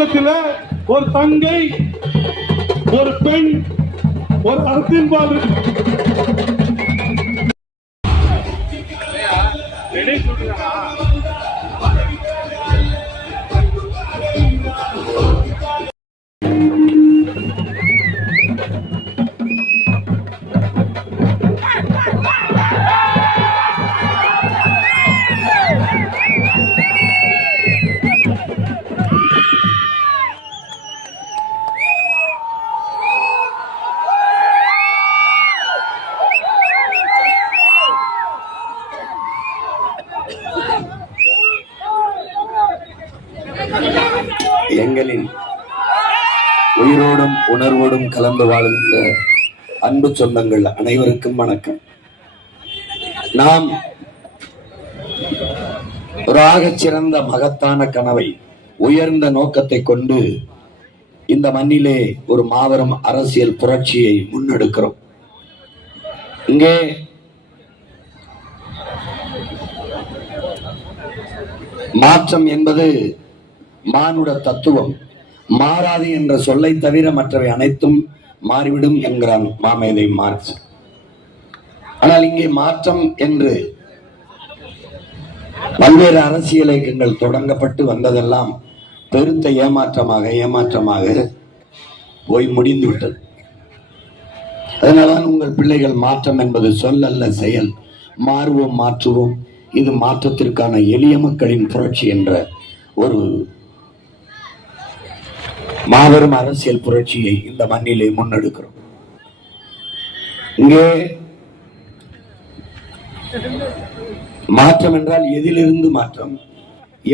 சமூகத்தில் ஒரு தங்கை, ஒரு பெண், ஒரு அறத்தின் பால் எங்களின் உயிரோடும் உணர்வோடும் கலந்து வாழ்கின்ற அன்பு சொந்தங்கள் அனைவருக்கும் வணக்கம். நாம் சிறந்த மகத்தான கனவை, உயர்ந்த நோக்கத்தை கொண்டு இந்த மண்ணிலே ஒரு மாபெரும் அரசியல் புரட்சியை முன்னெடுக்கிறோம். இங்கே மாற்றம் என்பது மானுட தத்துவம். மாறாது என்ற சொல்லை தவிர மற்றவை அனைத்தும் மாறிவிடும் என்கிறான் மாமேதை மார்க்ஸ். ஆனால் இங்கே மாற்றம் என்று பல்வேறு அரசியல் இயக்கங்கள் தொடங்கப்பட்டு வந்ததெல்லாம் பெருத்த ஏமாற்றமாக போய் முடிந்துவிட்டது. அதனால்தான் உங்கள் பிள்ளைகள் மாற்றம் என்பது சொல் அல்ல, செயல். மாறுவோம், மாற்றுவோம், இது மாற்றத்திற்கான எளிய மக்களின் புரட்சி என்ற ஒரு மாபெரும் அரசியல் புரட்சியை இந்த மண்ணிலே முன்னெடுக்கிறோம். இங்கே மாற்றம் என்றால் எதிலிருந்து மாற்றம்,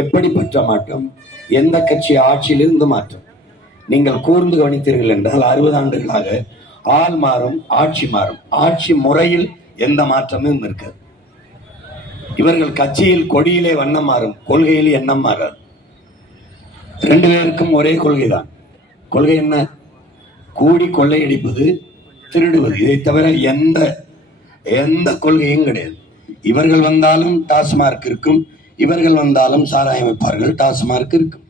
எப்படிப்பட்ட மாற்றம், எந்த கட்சி ஆட்சியிலிருந்து மாற்றம். நீங்கள் கூர்ந்து கவனித்தீர்கள் என்றால் 60 ஆண்டுகளாக ஆள் மாறும், ஆட்சி மாறும். ஆட்சி முறையில் எந்த மாற்றமும் இருக்காது. இவர்கள் கட்சியில் கொடியிலே வண்ணம் மாறும், கொள்கையில் எண்ணம் மாறாது. 2 பேருக்கும் ஒரே கொள்கைதான். கொள்கை என்ன? கூடி கொள்ளையடிப்பது, திருடுவது. இதை தவிர எந்த கொள்கையும் கிடையாது. இவர்கள் வந்தாலும் டாஸ்மார்க் இருக்கும், இவர்கள் வந்தாலும் சாராயம் வைப்பார்கள், டாஸ்மார்க் இருக்கும்.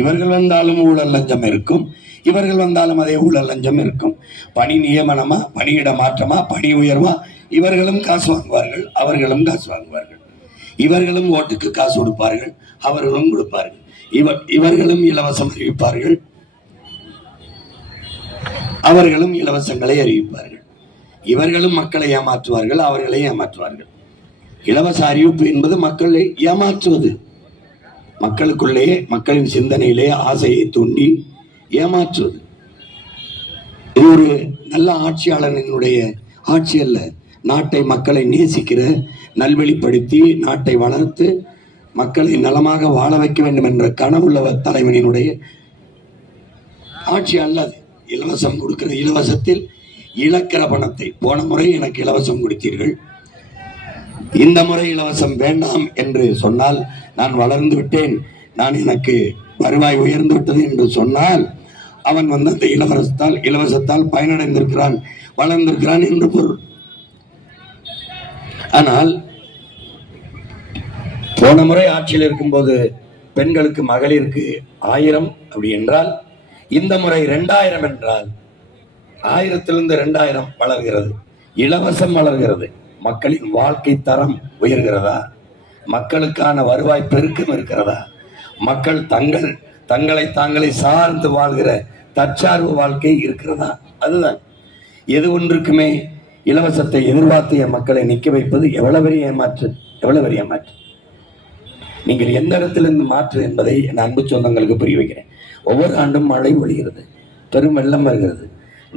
இவர்கள் வந்தாலும் ஊழல் லஞ்சம் இருக்கும், இவர்கள் வந்தாலும் அதே ஊழல் லஞ்சம் இருக்கும். பணி நியமனமா, பணியிட மாற்றமா, பணி உயர்வா, இவர்களும் காசு வாங்குவார்கள், அவர்களும் காசு வாங்குவார்கள். இவர்களும் ஓட்டுக்கு காசு கொடுப்பார்கள், அவர்களும் கொடுப்பார்கள். இவர்களும் இலவசம் அறிவிப்பார்கள், அவர்களும் இலவசங்களை அறிவிப்பார்கள். இவர்களும் மக்களை ஏமாற்றுவார்கள், அவர்களை ஏமாற்றுவார்கள். இலவச அறிவிப்பு என்பது மக்களை ஏமாற்றுவது. மக்களுக்குள்ளே, மக்களின் சிந்தனையிலே ஆசையை தூண்டி ஏமாற்றுவது. இது ஒரு நல்ல ஆட்சியாளனுடைய ஆட்சி அல்ல. நாட்டை, மக்களை நேசிக்கிற, நல்வழிப்படுத்தி நாட்டை வளர்த்து மக்களை நலமாக வாழ வைக்க வேண்டும் என்ற கனவுள்ள தலைவனினுடைய ஆட்சி அல்லது. இலவசம் கொடுக்கிற, இலவசத்தில் இழக்கிற பணத்தை, போன முறை எனக்கு இலவசம் கொடுத்தீர்கள், இந்த முறை இலவசம் வேண்டாம் என்று சொன்னால், நான் வளர்ந்து விட்டேன், நான் எனக்கு வருவாய் உயர்ந்து விட்டது என்று சொன்னால், அவன் அந்த இலவசத்தால் பயனடைந்திருக்கிறான், வளர்ந்திருக்கிறான் என்று பொருள். ஆனால் போன முறை ஆட்சியில் இருக்கும்போது பெண்களுக்கு, மகளிருக்கு 1000 அப்படி என்றால், இந்த முறை 2000 என்றால் 1000 2000 வளர்கிறது. இலவசம் வளர்கிறது. மக்களின் வாழ்க்கை தரம் உயர்கிறதா? மக்களுக்கான வருவாய் பெருக்கம் இருக்கிறதா? மக்கள் தங்களை தாங்களே சார்ந்து வாழ்கிற தற்சார்பு வாழ்க்கை இருக்கிறதா? அதுதான். எது ஒன்றுக்குமே இலவசத்தை எதிர்பார்த்திய மக்களை நிற்க வைப்பது எவ்வளவு பெரிய ஏமாற்று, எவ்வளவு பெரிய ஏமாற்று. நீங்கள் எந்த இடத்திலிருந்து மாற்று என்பதை என் அன்பு சொந்தங்களுக்கு புரிய வைக்கிறேன். ஒவ்வொரு ஆண்டும் மழை பொழிகிறது, பெரும் வெள்ளம் வருகிறது,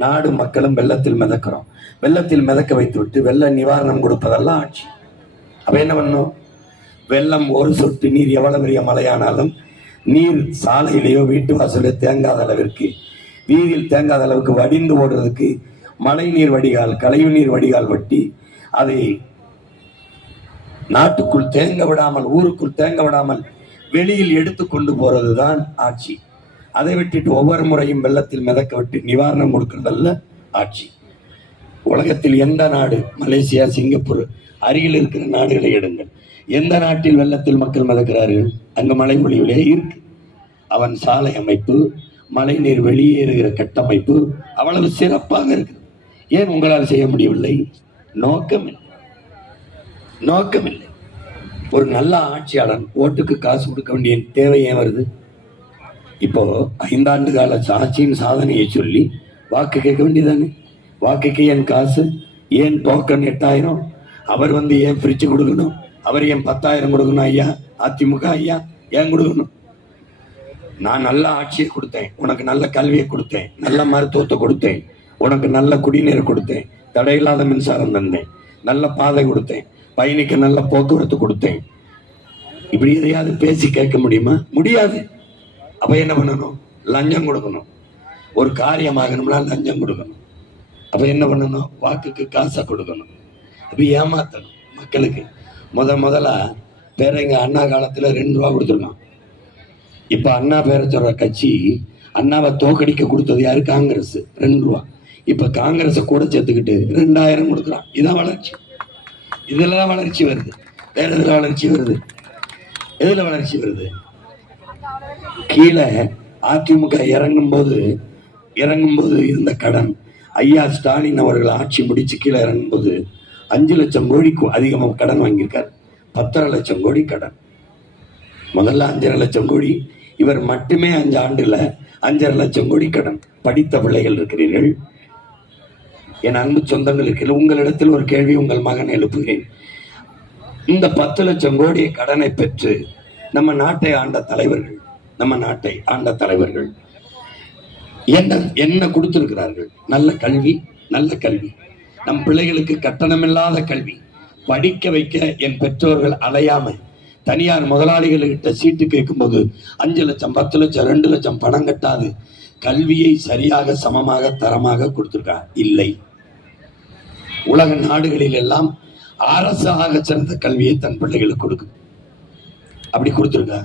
நாடு மக்களும் வெள்ளத்தில் மிதக்கிறோம். வெள்ளத்தில் மிதக்க வைத்து விட்டு வெள்ள நிவாரணம் கொடுப்பதெல்லாம் ஆட்சி. அப்ப என்ன பண்ணும்? வெள்ளம் ஒரு சொட்டு நீர் எவ்வளவு பெரிய மழையானாலும் நீர் சாலையிலேயோ வீட்டு வாசலையோ தேங்காத அளவிற்கு, வீதியில் தேங்காத அளவுக்கு வடிந்து ஓடுறதுக்கு மழை நீர் வடிகால், கழிவு நீர் வடிகால் வெட்டி அதை நாட்டுக்குள் தேங்க விடாமல், ஊருக்குள் தேங்க விடாமல் வெளியில் எடுத்து கொண்டு போறதுதான் ஆட்சி. அதை விட்டுட்டு ஒவ்வொரு முறையும் வெள்ளத்தில் மிதக்க விட்டு நிவாரணம் கொடுக்கறதல்ல ஆட்சி. உலகத்தில் எந்த நாடு, மலேசியா, சிங்கப்பூர் அருகில் இருக்கிற நாடுகளை எடுங்கள், எந்த நாட்டில் வெள்ளத்தில் மக்கள் மிதக்கிறார்கள்? அங்கு மழை பொழிவிலே இருக்கு. அவன் சாலை அமைப்பு, மழைநீர் வெளியேறுகிற கட்டமைப்பு அவ்வளவு சிறப்பாக இருக்குது. ஏன் உங்களால் செய்ய முடியவில்லை? நோக்கமில்லை. ஒரு நல்ல ஆட்சியாளன் ஓட்டுக்கு காசு கொடுக்க வேண்டிய தேவை ஏன் வருது? இப்போ 5 ஆண்டு கால ஆட்சியின் சாதனையை சொல்லி வாக்கு கேட்க வேண்டியதானே? வாக்குக்கு ஏன் காசு? ஏன் டோக்கன் 8000? அவர் ஏன் ஃப்ரிட்ஜ் கொடுக்கணும்? அவர் ஏன் 10,000 கொடுக்கணும்? ஐயா அதிமுக ஐயா ஏன் கொடுக்கணும்? நான் நல்ல ஆட்சியை கொடுத்தேன், உனக்கு நல்ல கல்வியை கொடுத்தேன், நல்ல மருத்துவத்தை கொடுத்தேன், உனக்கு நல்ல குடிநீர் கொடுத்தேன், தடையில்லாத மின்சாரம் தந்தேன், நல்ல பாதை கொடுத்தேன், பயணிக்க நல்ல போக்குவரத்து கொடுத்தேன். இப்படி எதையாவது பேசி கேட்க முடியுமா? முடியாது. அப்ப என்ன பண்ணணும்? லஞ்சம் கொடுக்கணும். ஒரு காரியமாகணும்னா லஞ்சம் கொடுக்கணும். அப்ப என்ன பண்ணணும்? வாக்குக்கு காசை கொடுக்கணும். அப்ப ஏமாத்தணும் மக்களுக்கு. முதல்ல பேரங்க அண்ணா காலத்துல 2 ரூபா கொடுத்துருக்கான். இப்ப அண்ணா பேரை சொல்ற கட்சி அண்ணாவை தோக்கடிக்க கொடுத்தது யாரு? காங்கிரஸ். 2 ரூபா. இப்ப காங்கிரஸை கூட சேர்த்துக்கிட்டு 2000 கொடுக்குறான். இதான் வளர்ச்சி. இதுலதான் வளர்ச்சி வருது. வேற எதுல வளர்ச்சி வருது? எதுல வளர்ச்சி வருது? கீழே அதிமுக இறங்கும் போது இருந்த கடன், ஐயா ஸ்டாலின் அவர்கள் ஆட்சி முடிச்சு கீழே இறங்கும் போது 5 லட்சம் கோடிக்கும் அதிகமாக கடன் வாங்கியிருக்கார். 10.5 லட்சம் கோடி கடன். முதல்ல 5.5 லட்சம் கோடி, இவர் மட்டுமே 5 ஆண்டுல 5.5 லட்சம் கோடி கடன். படித்த பிள்ளைகள் இருக்கிறீர்கள், என் அன்பு சொந்தங்கள் இருக்கிறீர்கள். உங்களிடத்தில் ஒரு கேள்வி உங்கள் மகன் எழுப்புகிறேன். இந்த 10 லட்சம் கோடி கடனை பெற்று நம்ம நாட்டை ஆண்ட தலைவர்கள் என்ன கொடுத்திருக்கிறார்கள்? நல்ல கல்வி. நம் பிள்ளைகளுக்கு கட்டணமில்லாத கல்வி. படிக்க வைக்க என் பெற்றோர்கள் அலையாம தனியார் முதலாளிகள்கிட்ட சீட்டு கேட்கும் போது 5 லட்சம் 10 லட்சம் 2 லட்சம் பணம் கட்டாது கல்வியை சரியாக சமமாக தரமாக கொடுத்திருக்கா? இல்லை. உலக நாடுகளில் எல்லாம் அரசு ஆக சிறந்த கல்வியை தன் பிள்ளைகளுக்கு கொடுக்கும். அப்படி கொடுத்திருக்கா?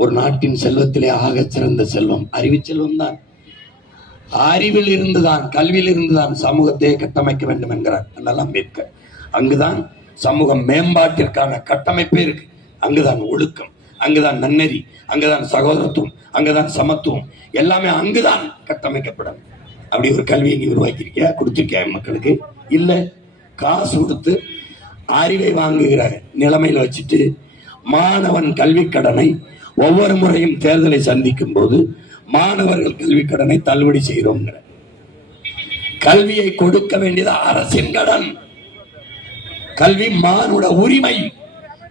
ஒரு நாட்டின் செல்வத்திலே ஆக சிறந்த செல்வம் அறிவு செல்வம் தான். அறிவில் இருந்துதான், கல்வியில் இருந்துதான் சமூகத்தை கட்டமைக்க வேண்டும் என்கிறார் அண்ணல் அம்பேத்கர். அங்குதான் சமூக மேம்பாட்டிற்கான கட்டமைப்பே இருக்கு. அங்குதான் ஒழுக்கம், அங்குதான் நன்னெறி, அங்குதான் சகோதரத்துவம், அங்குதான் சமத்துவம், எல்லாமே அங்குதான் கட்டமைக்கப்படும். அப்படி ஒரு கல்வியை நீ உருவாக்கியிருக்கியா? கொடுத்திருக்கியா மக்களுக்கு? இல்ல. காசு கொடுத்து அறிவை வாங்குகிற நிலைமையில வச்சுட்டு மாணவன் கல்வி கடனை ஒவ்வொரு முறையும் தேர்தலை சந்திக்கும் போது மாணவர்கள் கல்வி கடனை தள்ளுபடி செய்கிறோம். கல்வியை கொடுக்க வேண்டியது அரசின் கடன். கல்வி மானுட உரிமை.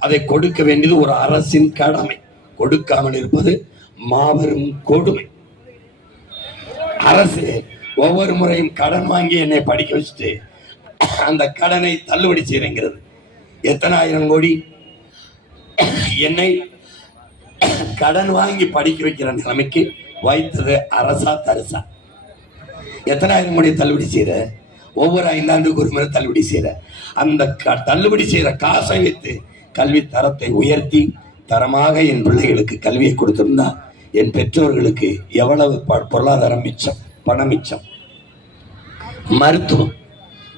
அதை கொடுக்க வேண்டியது ஒரு அரசின் கடமை. கொடுக்காமல் இருப்பது மாபெரும் கொடுமை. அரசு ஒவ்வொரு முறையும் கடன் வாங்கி என்னை படிக்க வச்சுட்டு அந்த கடனை தள்ளுபடி செய்யறது. எத்தனை ஆயிரம் கோடி என்னை கடன் வாங்கி படிக்க வைக்கிற நிலைமைக்கு வைத்தது அரசா தரிசா? எத்தனை ஆயிரம் கோடி தள்ளுபடி செய்யற? ஒவ்வொரு 5 ஆண்டுக்கு ஒரு முறை தள்ளுபடி செய்யற. அந்த தள்ளுபடி செய்யற காசை வைத்து கல்வி தரத்தை உயர்த்தி தரமாக என் பிள்ளைகளுக்கு கல்வியை கொடுத்திருந்தா என் பெற்றோர்களுக்கு எவ்வளவு பொருளாதாரம் மிச்சம், பணம் மிச்சம். மருத்துவம்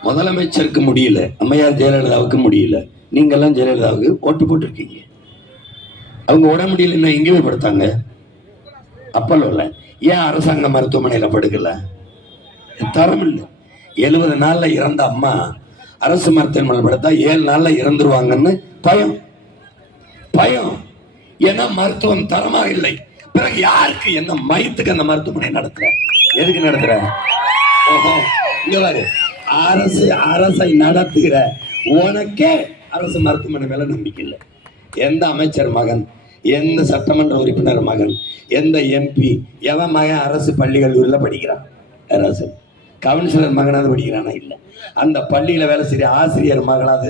முதலமைச்சருக்கு முடியல, அம்மையார் ஜெயலலிதாவுக்கு முடியல. நீங்க எல்லாம் ஜெயலலிதாவுக்கு ஓட்டு போட்டிருக்கீங்க. அவங்க உடம்பு முடியல, எங்கேயுமே படுத்தாங்க? அப்பல்ல. ஏன் அரசாங்க மருத்துவமனையில படுக்கல? தரம் இல்லை. 70 நாள்ல இறந்த அம்மா அரசு மருத்துவமனை படுத்தா 7 நாள்ல இறந்துருவாங்கன்னு பயம். ஏன்னா மருத்துவம் தரமா இல்லை. பிறகு யாருக்கு என்ன மயத்துக்கு அந்த மருத்துவமனை நடத்துற? எதுக்கு நடத்துற? ஓஹோ, இங்க பாரு, அரசை நடத்துகிற உனக்கே அரசு மருத்துவமனை மேல நம்பிக்கை இல்லை. எந்த அமைச்சர் மகன், எந்த சட்டமன்ற உறுப்பினர் மகன், எந்த எம்பி, எவன் மகன் அரசு பள்ளி கல்லூரியில் படிக்கிறான்? அரசு கவுன்சிலர் மகனாவது படிக்கிறானா? இல்லை. அந்த பள்ளியில வேலை செய்ய ஆசிரியர் மகனாவது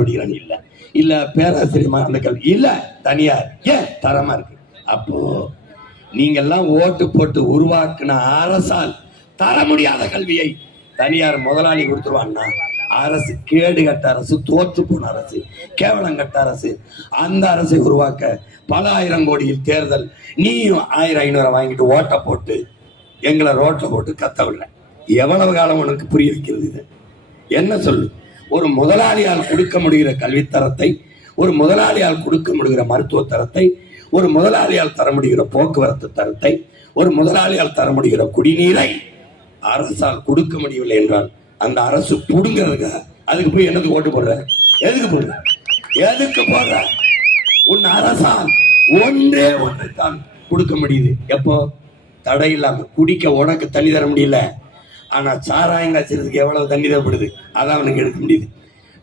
படிக்கிறான்? இல்ல பேராசிரியர் அந்த கல்வி இல்ல, தனியார். ஏன்? தரமா இருக்கு. அப்போ நீங்க எல்லாம் ஓட்டு போட்டு உருவாக்குன அரசால் தர முடியாத கல்வியை தனியார் முதலாளி கொடுத்துருவான்னா அரசு கேடு கட்ட அரசு, தோற்று போன அரசு, கேவலம் கட்ட அரசு. அந்த அரசை உருவாக்க பல ஆயிரம் கோடியில் தேர்தல். நீயும் 1000-500 வாங்கிட்டு ஓட்ட போட்டு எங்களை ரோட்ல போட்டு கத்தவில்லை. எவ்வளவு காலம் உனக்கு புரிய வைக்கிறது? இது என்ன சொல்லு? ஒரு முதலாளியால் கொடுக்க முடிகிற கல்வித்தரத்தை, ஒரு முதலாளியால் கொடுக்க முடிகிற மருத்துவ தரத்தை ஒரு முதலாளியால் தர முடிகிற போக்குவரத்து தரத்தை, ஒரு முதலாளியால் தர முடிகிற குடிநீரை அரசால் கொடுக்க முடியவில்லை என்றால் அந்த அரசு புடுங்கிறதுக்கு அதுக்கு போய் என்னது ஓட்டு போடுற? எதுக்கு போடுற? எதுக்கு போடுற? உன் அரசால் ஒன்றே ஒன்றைத்தான் கொடுக்க முடியுது. எப்போ? தடை இல்லாம. குடிக்க உனக்கு தண்ணி தர முடியல, ஆனா சாராயம் காய்ச்சறதுக்கு எவ்வளவு தண்ணி தேவைப்படுது அதான் அவனுக்கு எடுக்க முடியுது.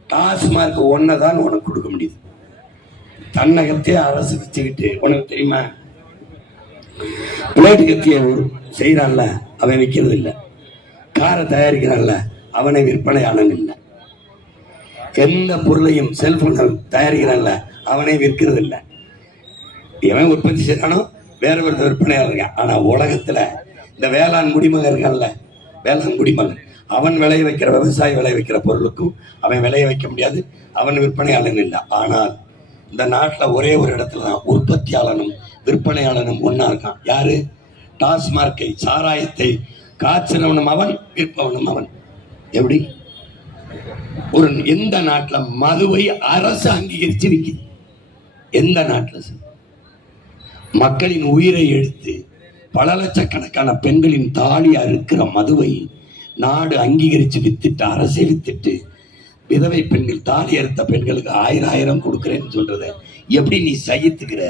டாஸ்மார்க் ஒன்னதான் உனக்கு கொடுக்க முடியுது. தன்னகத்தையே அரசு வச்சுக்கிட்டு, உனக்கு தெரியுமா பிளேட் கத்திய செய்யறான்ல அவன் விற்கிறது இல்லை, காரை தயாரிக்கிறான்ல அவனை விற்பனையாளன் இல்லை, எந்த பொருளையும் செல்போன் தயாரிக்கிறான்ல அவனை விற்கிறது இல்லை. எவன் உற்பத்தி செய்யறானோ வேற ஒரு விற்பனையாளர் இருக்கான். ஆனா உலகத்துல இந்த வேளாண் குடிமகன் இருக்கான்ல, வேளாண் குடிமகன், அவன் விளைய வைக்கிற, விவசாயி விளைய வைக்கிற பொருளுக்கும் அவன் விளைய வைக்க முடியாது, அவன் விற்பனையாளன் இல்லை. ஆனால் இந்த நாட்டில் ஒரே ஒரு இடத்துல தான் உற்பத்தியாளனும் விற்பனையாளனும் ஒன்னா இருக்கான். யாரு? டாஸ்மார்க்கை, சாராயத்தை காய்ச்சினவனும் அவன், விற்பவனும் அவன். எப்படி? ஒரு எந்த நாட்டில் மதுவை அரசு அங்கீகரிச்சு விற்குது? எந்த நாட்டில்? மக்களின் உயிரை எடுத்து பல லட்சக்கணக்கான பெண்களின் தாலி அறுக்கிற மதுவை நாடு அங்கீகரிச்சு வித்துட்டு, அரசே வித்துட்டு, விதவை பெண்கள், தாலி அறுத்த பெண்களுக்கு 1000 கொடுக்கிறேன்னு சொல்றத எப்படி நீ சகித்துக்கிற?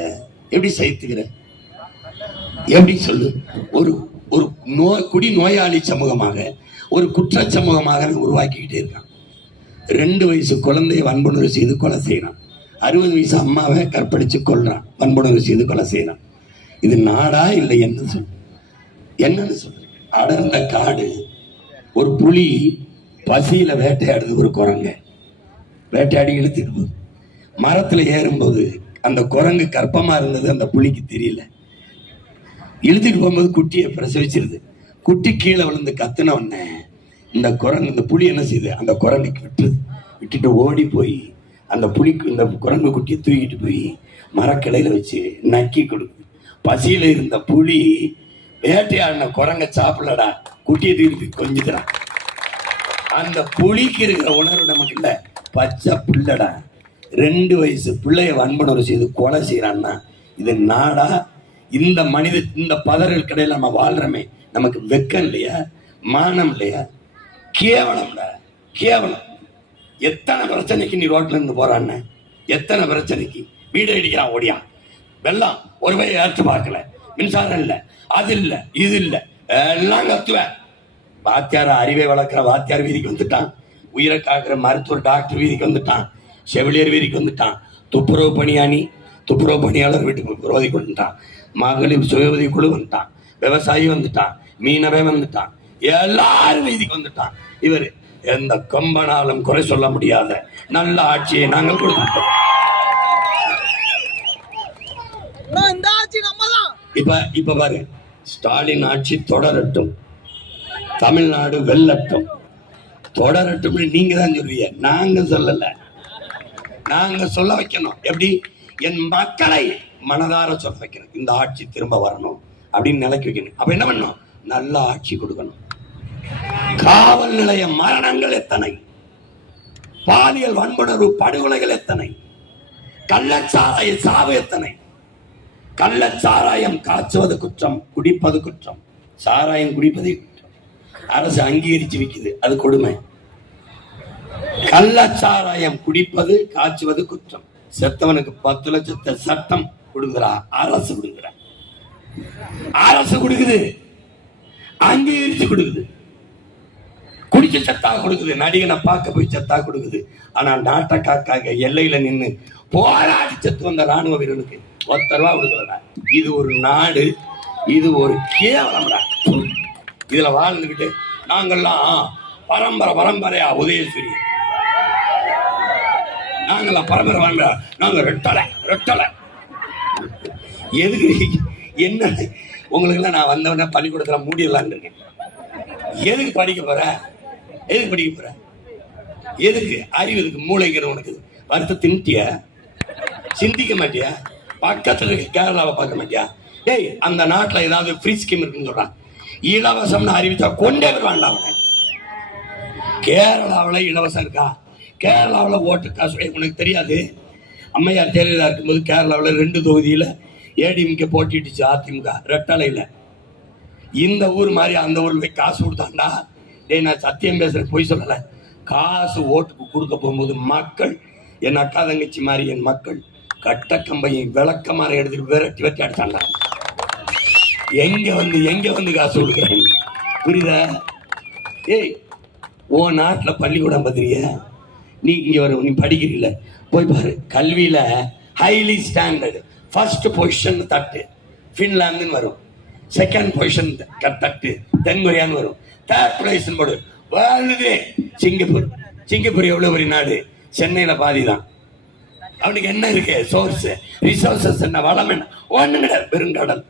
எப்படி சகித்துக்கிற? எப்படி சொல்லு? ஒரு ஒரு குடி நோயாளி சமூகமாக, ஒரு குற்ற சமூகமாக உருவாக்கிக்கிட்டே இருக்கான். 2 வயசு குழந்தைய வன்புணர்வு செய்து கொலை செய்யறான். 60 வயசு அம்மாவை கற்பழிச்சு கொள்றான், வன்புணர்வு செய்து கொலை செய்யறான். இது நாடா இல்லை? என்ன சொல்லு? என்னன்னு சொல்லு? அடர்ந்த காடு, ஒரு புலி பசியில வேட்டையாடுது, ஒரு குரங்க வேட்டையாடி இழுத்துட்டு போகுது. மரத்துல ஏறும்போது அந்த குரங்கு கற்பமா இருந்தது அந்த புலிக்கு தெரியல. இழுத்துட்டு போகும்போது குட்டியை பிரசவிச்சிருது. குட்டி கீழே விழுந்து கத்துன உடனே இந்த குரங்கு, இந்த புலி என்ன செய்யுது? அந்த குரங்குக்கு விட்டுட்டு ஓடி போய் அந்த புலிக்கு, இந்த குரங்கு குட்டியை தூக்கிட்டு போய் மரக்கிளையில வச்சு நக்கி கொடுக்குது. பசியில இருந்த புலி வேட்டையாடின குரங்க சாப்பிடலடா, குட்டியை தூக்கி கொஞ்சிக்கிறான். அந்த புலிக்கு இருக்கிற உணர்வு நமக்கு இல்ல. பச்சை பிள்ளடா, 2 வயசு பிள்ளைய வன்புணர்வு செய்து கொலை செய்யறான்னா இது நாடா? இந்த மனித, இந்த பதறல் கடையில் நம்ம வாழ்றோமே, நமக்கு வெக்கம் இல்லையா? மானம் இல்லையா? கேவலம்டா, கேவலம். எத்தனை பிரச்சனைக்கு நீ ரோட்ல இருந்து போறான்னு, எத்தனை பிரச்சனைக்கு வீடு அடிக்கிறான், ஓடியா. வெள்ளம் ஒரு வகையை ஏற்று பார்க்கல, மின்சாரம் இல்லை, அது இல்லை, இது இல்லை, எல்லாம் கத்துவேன். வாத்தியார அறிவை வளர்க்கிற வாத்தியார் வீதிக்கு வந்துட்டான், உயிரை காக்கிற மருத்துவர் டாக்டர் வீதிக்கு வந்துட்டான், செவிலியர் வீதிக்கு வந்துட்டான், துப்புரவு பணியாளி, துப்புரவு பணியாளர் வீட்டுக்கு விரோதி வந்துட்டான், மகளிர் சுய உதவி குழு வந்துட்டான், விவசாயி வந்துட்டான், மீனவே வந்துட்டான், எல்லாரும் வீதிக்கு வந்துட்டான். இவர் எந்த கம்பனாலும் குறை சொல்ல முடியாத நல்ல ஆட்சியை நாங்கள் கொடுத்தோம். இப்ப பாரு, ஸ்டாலின் ஆட்சி தொடரட்டும், தமிழ்நாடு வெல்லட்டும், தொடரட்டும் நீங்க தான் சொல்லுவீங்க, நாங்க சொல்லல. நாங்க சொல்ல வைக்கணும். எப்படி? என் மக்களை மனதார சொல்ல வைக்கணும். இந்த ஆட்சி திரும்ப வரணும் அப்படின்னு நிலைக்க வைக்கணும். அப்ப என்ன பண்ணணும்? நல்ல ஆட்சி கொடுக்கணும். காவல் நிலைய மரணங்கள் எத்தனை, பாலியல் வன்புணர்வு படுகொலைகள் எத்தனை, கள்ளச்சாராய சாவு எத்தனை. கள்ளச்சாராயம் காய்ச்சுவது குற்றம், குடிப்பது குற்றம். சாராயம் குடிப்பது குற்றம், அரசு அங்கீகரிச்சு விக்குது, அது கொடுமை. கள்ளச்சாராயம் குடிப்பது, காய்ச்சுவது குற்றம். செத்தவனுக்கு 10 லட்சத்தை சட்டம் கொடுக்குறா, அரசு கொடுக்குற, அரசு கொடுக்குது, அங்கீகரிச்சு கொடுக்குது. குடிச்ச சத்தா கொடுக்குது, நடிகனை பார்க்க போய் சத்தா கொடுக்குது. ஆனா நாட்டை காக்காக எல்லையில நின்று போராடி செத்து வந்த ராணுவ வீரனுக்கு 10 ரூபா கொடுக்கலடா. இது ஒரு நாடு, இது ஒரு கேவலம்டா. இதுல வாழ்ந்துகிட்டு நாங்கெல்லாம் பரம்பரை பரம்பரையா உதயசூரி, நாங்கெல்லாம் பரம்பரை பரம்பரை, நாங்க ரெட்டலை. எதுக்கு? என்ன உங்களுக்கு எல்லாம் நான் வந்தவன பள்ளிக்கூடத்துல மூடிடலான்னு இருக்கேன். எதுக்கு படிக்க போற? எதுக்கு படிக்க போற? எதுக்கு? அறிவு இருக்கு, மூளைங்கிற உனக்கு வருத்த தின்ட்டிய, சிந்திக்க மாட்டியா? பக்கத்துல இருக்க கேரளாவை பார்க்க மாட்டியா? டேய், அந்த நாட்டுல ஏதாவது ஃப்ரீ ஸ்கீம் இருக்குன்னு சொல்றான், இலவசம்னு அறிவிச்சா கொண்டே வருவான்டா அவனை. கேரளாவில் இலவசம் இருக்கா? கேரளாவில் ஓட்டு காசு உனக்கு தெரியாது? அம்மையார் ஜெயலலிதா இருக்கும்போது கேரளாவில் 2 தொகுதியில் ஏடிஎம்கே போட்டிடுச்சு அதிமுக ரெட்டலையில. இந்த ஊர் மாதிரி அந்த ஊர்ல போய் காசு கொடுத்தாண்டா. டேய் நான் சத்தியம் பேசுறேன், பொய் சொல்லல. காசு ஓட்டுக்கு கொடுக்க போகும்போது மக்கள், என் அக்கா தங்கச்சி மாதிரி என் மக்கள் கட்ட கம்பையும் விளக்கமாற எடுத்துட்டு விரட்டி வச்சு அடிச்சாண்டா. எங்க வந்து காசு கொடுக்குறாங்க புரியுதா? ஏய் ஓ நாட்டுல பள்ளிக்கூடம் பத்திரிய நீ இங்க வர, நீ படிக்கிறீல்ல போய் பாரு. கல்வியில ஹைலி ஸ்டாண்டர்ட் ஃபர்ஸ்ட் பொசிஷன் தட்டு பின்லாந்துன்னு வரும், செகண்ட் பொசிஷன் தட்டு தென்கொரியான்னு வரும், தேர்ட் பிளேஸ் போடு வாழ்ந்தது சிங்கப்பூர். சிங்கப்பூர் எவ்வளவு பெரிய நாடு, சென்னையில பாதி தான். அவனுக்கு என்ன இருக்கு? சோர்ஸ் ரிசோர்சஸ் என்ன, வளம் என்ன? ஒண்ணு கிடையாது, பெருங்கடல்.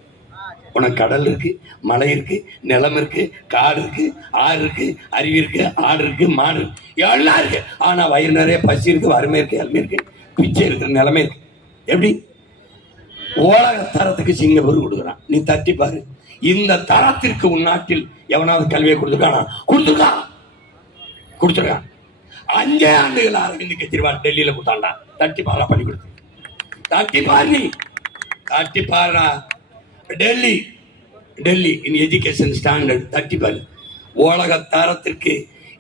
உனக்கு கடல் இருக்கு, மலை இருக்கு, நிலம் இருக்கு, காடு இருக்கு, ஆறு இருக்கு, அருவி இருக்கு, ஆடு இருக்கு, மாடு இருக்கு, எல்லாம் இருக்கு. ஆனா வயிறு நிறைய பசி இருக்கு, வறுமை இருக்கு, எல்லாமே இருக்கு, பிச்சை இருக்கிற நிலைமை இருக்கு. எப்படி? உலக தரத்துக்கு சிங்கப்பூர் கொடுக்குறான். நீ தட்டி பாரு. இந்த தரத்திற்கு உன் நாட்டில் எவனாவது கல்வியை கொடுத்துருக்கானா? கொடுத்துருக்கான். 5 ஆண்டுகள் அரவிந்த் கெஜ்ரிவால் டெல்லியில கொடுத்தாண்டா. தட்டி பாரா பண்ணி கொடுத்து, தட்டி பாரு, நீ தட்டி பாருடா. டெல்லி இன் எஜுகேஷன் ஸ்டாண்டர்ட் தட்டி பாரு. உலக தரத்திற்கு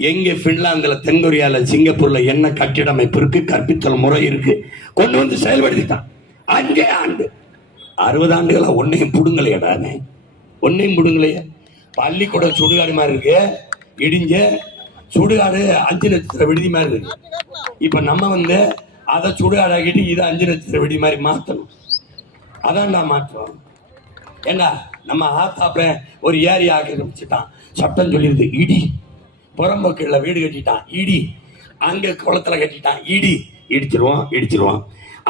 எங்க பின்லாந்துல, தென்கொரியால, சிங்கப்பூர்ல என்ன கட்டிடமைப்பு இருக்கு, கற்பித்தல் முறை இருக்கு, கொண்டு வந்து செயல்படுத்திட்டான். 5 ஆண்டு. 60 ஆண்டுகளா ஒன்னையும் புடுங்கலையடானே, ஒன்னையும் புடுங்கலைய. பள்ளிக்கூட சுடுகாடு மாதிரி இருக்கு, இடிஞ்ச சுடுகாடு 5 நட்சத்திர விடுதி மாதிரி இருக்கு. இப்ப நம்ம வந்து அதை சுடுகாடாக்கிட்டு இதை 5 நட்சத்திர விடுதி மாதிரி மாத்தணும். அதான்டா மாற்றம். ஏண்டா நம்ம ஆத்தாப்ப ஒரு ஏரியா ஆக்கிரமிச்சுட்டான், சட்டம் சொல்லிடுது இடி. புறம்போக்கில் வீடு கட்டிட்டான் இடி, அங்க குளத்துல கட்டிட்டான் இடி. இடிச்சிருவான்.